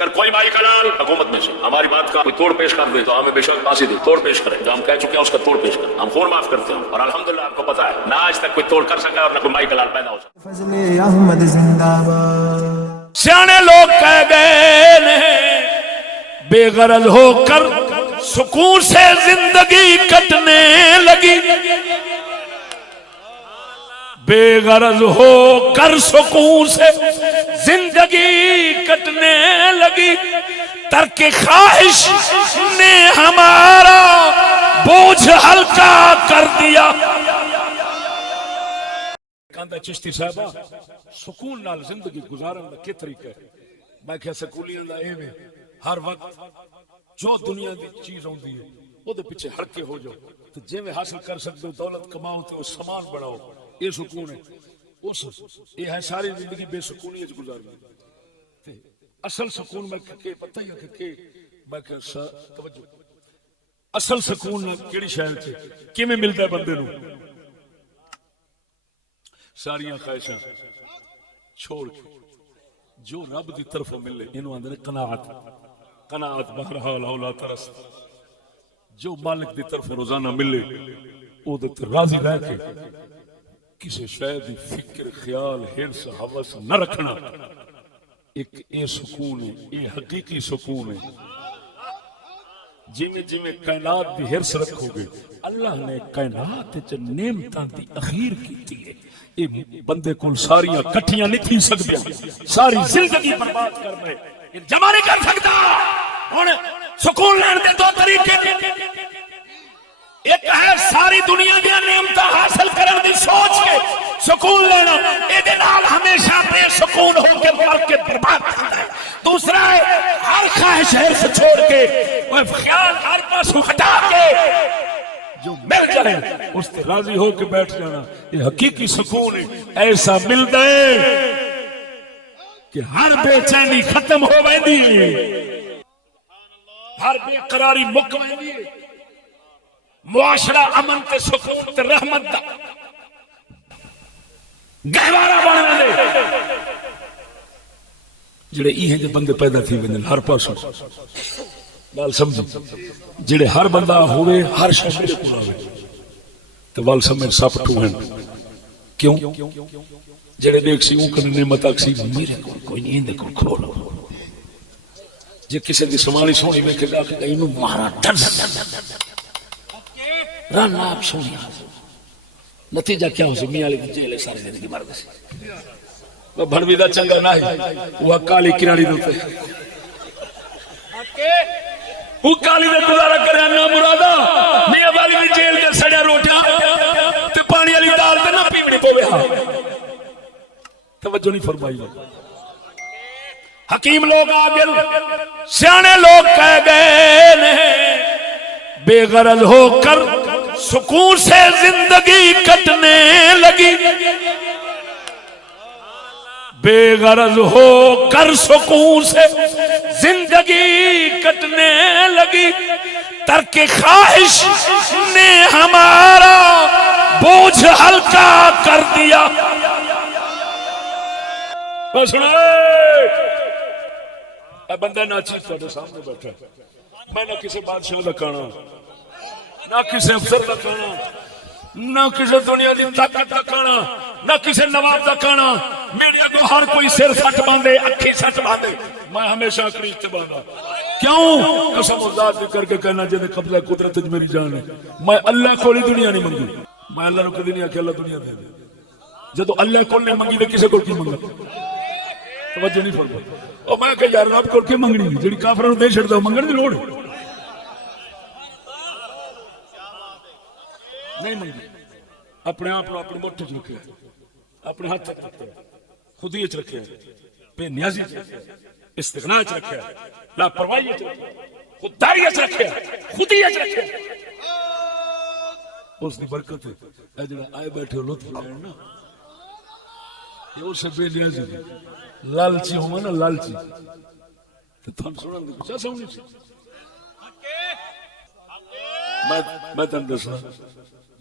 اگر کوئی مالک حلال حکومت میں سے ہماری بات کا کوئی توڑ پیش کر دے تو ہمیں بے شک پھانسی دے، توڑ پیش کریں، جو ہم کہہ چکے ہیں اس کا توڑ پیش کریں، ہم خون معاف کرتے ہیں، اور الحمدللہ آپ کو پتا ہے نہ آج تک کوئی توڑ کر سکا اور نہ کوئی مالک حلال پیدا ہو سکا۔ فضل احمد زندہ باد۔ سیانے لوگ کہہ گئے نے بے غرض ہو کر سکون سے زندگی کٹنے لگی، بے غرض ہو کر سکون سے زندگی کٹنے لگی، ترک خواہش نے ہمارا بوجھ ہلکا کر دیا۔ کہندا چشتی صاحبہ سکون نال زندگی گزارن دا کی طریقہ ہے؟ میں کہ سکولیاں دا ایویں ہر وقت جو دنیا دی چیز ہوندی ہے او دے پیچھے ہڑکے ہو جاؤ تے جویں حاصل کر سکتے ہو دولت کماؤ تے اس سامان بڑھاؤ، یہ سکون ہے۔ اس یہ ہے ساری زندگی بے سکونی وچ گزارنا تے اصل سکون میں کہ پتہ ہی ہے کہ میں کہ توجہ اصل سکون کیڑی شے تے کیویں ملدا ہے بندے نو؟ ساریاں خواہشاں چھوڑ کے جو رب دی طرف ملے انہوں آندے نے قناعت۔ قناعت بہرحال اولا ترس، جو مالک دی طرف روزانہ ملے او دے تے راضی رہ کے کسی شے دی فکر خیال ہرس ہوس نہ رکھنا، ایک اے سکون ہے، اے حقیقی سکون ہے۔ جویں جویں کائنات دی ہرس رکھو گے اللہ نے کائنات وچ نعمتاں دی اخیر کیتی ہے۔ یہ بندے کو ساریاں کٹھیاں نہیں تھی سکدیاں، ساری زندگی برباد کر رہے یہ جمع نہیں کر سکتا۔ ہن سکون لین دے دو طریقے، ایک ہے ساری دنیا دی نعمتاں حاصل کرن دی سوچ کے سکون لینا، اے دے نال ہمیشہ بے سکون ہو کے مر کے برباد کرنا ہے۔ دوسرا ہے ہر خواہش ہرس چھوڑ کے وہ خیال ہر پاسوں ہٹا کے جو مل جائے اس سے راضی ہو کے بیٹھ جانا، یہ حقیقی سکون ہے۔ ایسا ملتا ہے کہ ہر بے چینی ختم ہو ویندی ہے، ہر بے قراری مک ویندی ہے، معاشرہ امن تے سکون تے رحمت دا گہوارہ بن ویندے۔ جڑے ایہ جے بندے پیدا تھی ویندے ہر پاسوں گل سمجھ، جڑے ہر بندہ ہوئے ہر شخص دے کول آوے تے ول سمجھ سب ٹوہن کیوں؟ جڑے دیکھ سی اون کنے نعمت اکسی میرے کول کوئی نہیں اندے کول کھولو، جے کسے دی سمالی سونی ویکھے گا کہ اینو مارا ڈر رن آپ سونی، نتیجہ کیا ہو سی؟ میاں علی دی جیل ساری زندگی مر گئی سی، وہ بھڑوی دا چنگا نہ ہے وہ کالی کراڑی دے وہ کالی دے گزارا کرے نہ مرادا میاں والی دی جیل دے سڑیا روٹیاں تے پانی والی دال تے نہ پیونی پوے۔ ہاں توجہ نہیں فرمائی۔ حکیم لوگ آگے سیانے لوگ کہہ گئے نے بے غرض ہو کر سکون سے زندگی کٹنے لگی، بے غرض ہو کر سکون سے زندگی کٹنے لگی، ترک خواہش نے ہمارا بوجھ ہلکا کر دیا۔ بندہ ناچیز تھوڑے سامنے بیٹھا، میں نہ کسی بادشاہ دا کھانا، نہ کسی افسر دا کھانا، نہ کسی دنیا دی طاقت دا کھانا، نہ کسی نواب دا کھانا، میڈیا کو ہر کوئی سر سٹ باندھے اکھی سٹ باندھے، میں ہمیشہ اکڑی تے باندھا۔ کیوں؟ قسم ذات کر کے کہنا جے قبضہ قدرت وچ میری جان ہے، میں اللہ کو دنیا نہیں منگی، میں اللہ نو کدی نہیں آکھیا اللہ دنیا دے، جدوں اللہ کو نہیں منگی تے کسے کو کی منگا؟ توجہ نہیں فرمائی۔ او میں کہ یار رب کو کی منگنی جڑی کافراں نو دے چھڑدا منگن دی لوڑ نہیں منگی، اپنے آپ اپنے مٹھ چ رکھے، اپنے ہاتھ رکھے، خودی چ رکھے، بے نیازی چ رکھے، استغنا چ رکھے، لاپرواہی چ رکھے، خودداری چ رکھے، خودی چ رکھے۔ اس کی برکت ہے اے جڑا آئے بیٹھے لطف لین نا، یہ اسے بے نیازی لالچی ہوں نا، لالچی تو تھم سنن دی کچھ سونی سی۔ میں تم دسنا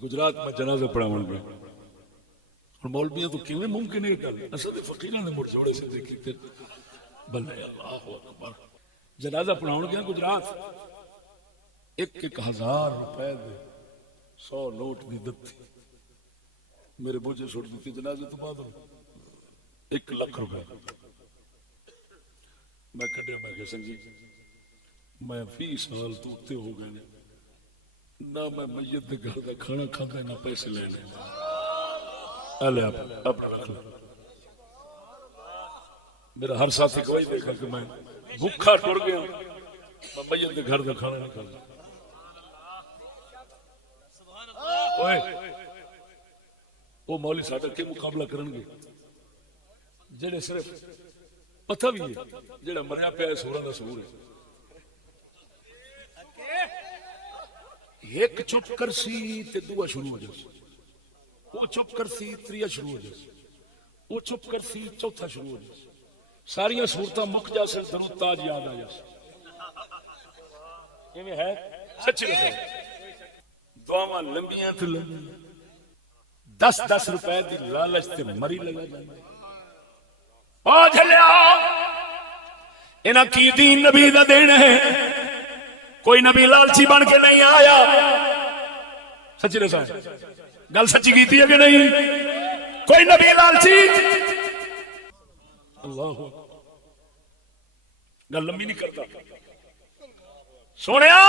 گجرات میں جنازہ پڑھاون پہ اور مولویاں تو کیویں ممکن ہے گل، اساں تے فقیراں نے مڑ جوڑے سے دیکھی تے بلے اللہ اکبر۔ جنازہ پڑھاؤ گیا گجرات 1,000 روپے دے 100 نوٹ دی دتی میرے بوجھے چھوڑ دیتی جنازے تو بعد 1 لاکھ روپے میں کٹیا میں کہ سنگی میں 20 سال تو اتنے ہو گئے نہ میں میت کے گھر کا کھانا کھانا نہ پیسے لینے لے اپنا رکھ لو میرا ہر ساتھی کوئی دیکھا کہ میں بھوکا ٹر گیا میں میت کے گھر کا کھانا نہیں کھانا وہ مولی صاحب کے مقابلہ کرن گے جڑے صرف پتہ بھی ہے جڑا مریا پیا سورا دا سور ہے ایک چپ کرسی تے دوسرا شروع ہو جائے وہ چپ کرسی تریا شروع ہو جائے وہ چپ کرسی چوتھا شروع ہو جائے ساری صورتاں مک جاسن درود تاج یاد آ جاسن یہ ہے سچی بات دعاواں لمبیاں تے لمبیاں 10 روپے دی لالچ تے مری لگا جاندے او جھلیا انہاں کی دین نبی دا دین ہے کوئی نبی لالچی بن کے نہیں آیا سچی رسا گل سچی کیتی ہے کہ نہیں کوئی نبی لالچی اللہ گل لمبی نہیں کرتا سونیا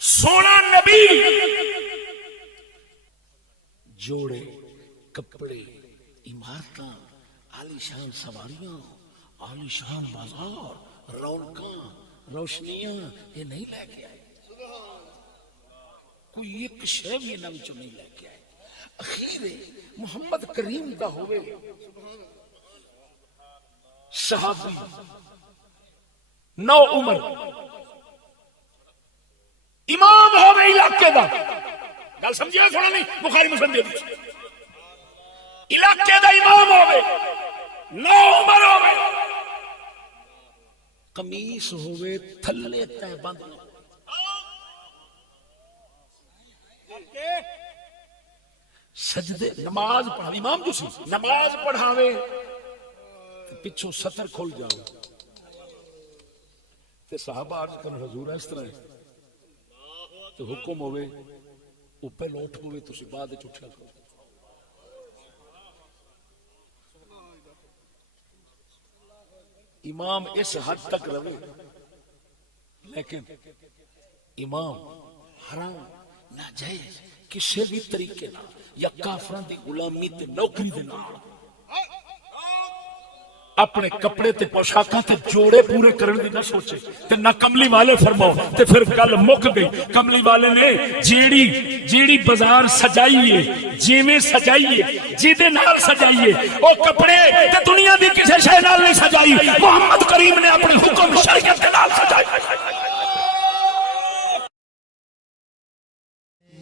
سونا نبی جوڑے کپڑے عمارتاں عالیشان سواریاں عالیشان بازار رونقاں روشنیاں یہ نہیں لے کے آئے کوئی ایک شے بھی انہاں وچوں نہیں لے کے آئے اخیر محمد کریم دا ہوئے صحابی نو عمر امام ہوئے علاقے دا گل سمجھے سونا نہیں بخاری مسلم دے دی علاقے دا امام ہوئے نو عمر ہوئے قمیص ہوئے تھلے تے بند سجدے نماز پڑھا امام جو سی نماز پڑھاوے پچھوں سطر کھول جاؤ تے صحابہ آج کل حضور اس طرح تو حکم ہوئے اوپر لوٹ ہوئے تو بعد اٹھا کرو امام اس حد تک رہے لیکن امام حرام ناجائز کسی بھی طریقے نہ یا کافراں دی غلامی تے نوکری دے نال اپنے کپڑے تے پوشاکاں تے جوڑے پورے کرن دی نہ سوچے تے نہ کملی والے فرماؤ تے پھر گل مک گئی کملی والے نے جیڑی بازار سجائیے جیویں سجائیے جیدے نال سجائیے او کپڑے تے دنیا دی کسے شے نال نہیں سجائی محمد کریم نے اپنے حکم شریعت کے نال سجائی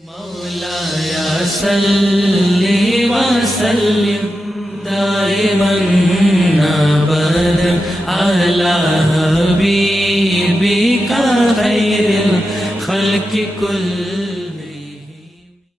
مولایا صلی وسلم دائما ابدا على حبيبك خير الخلق كل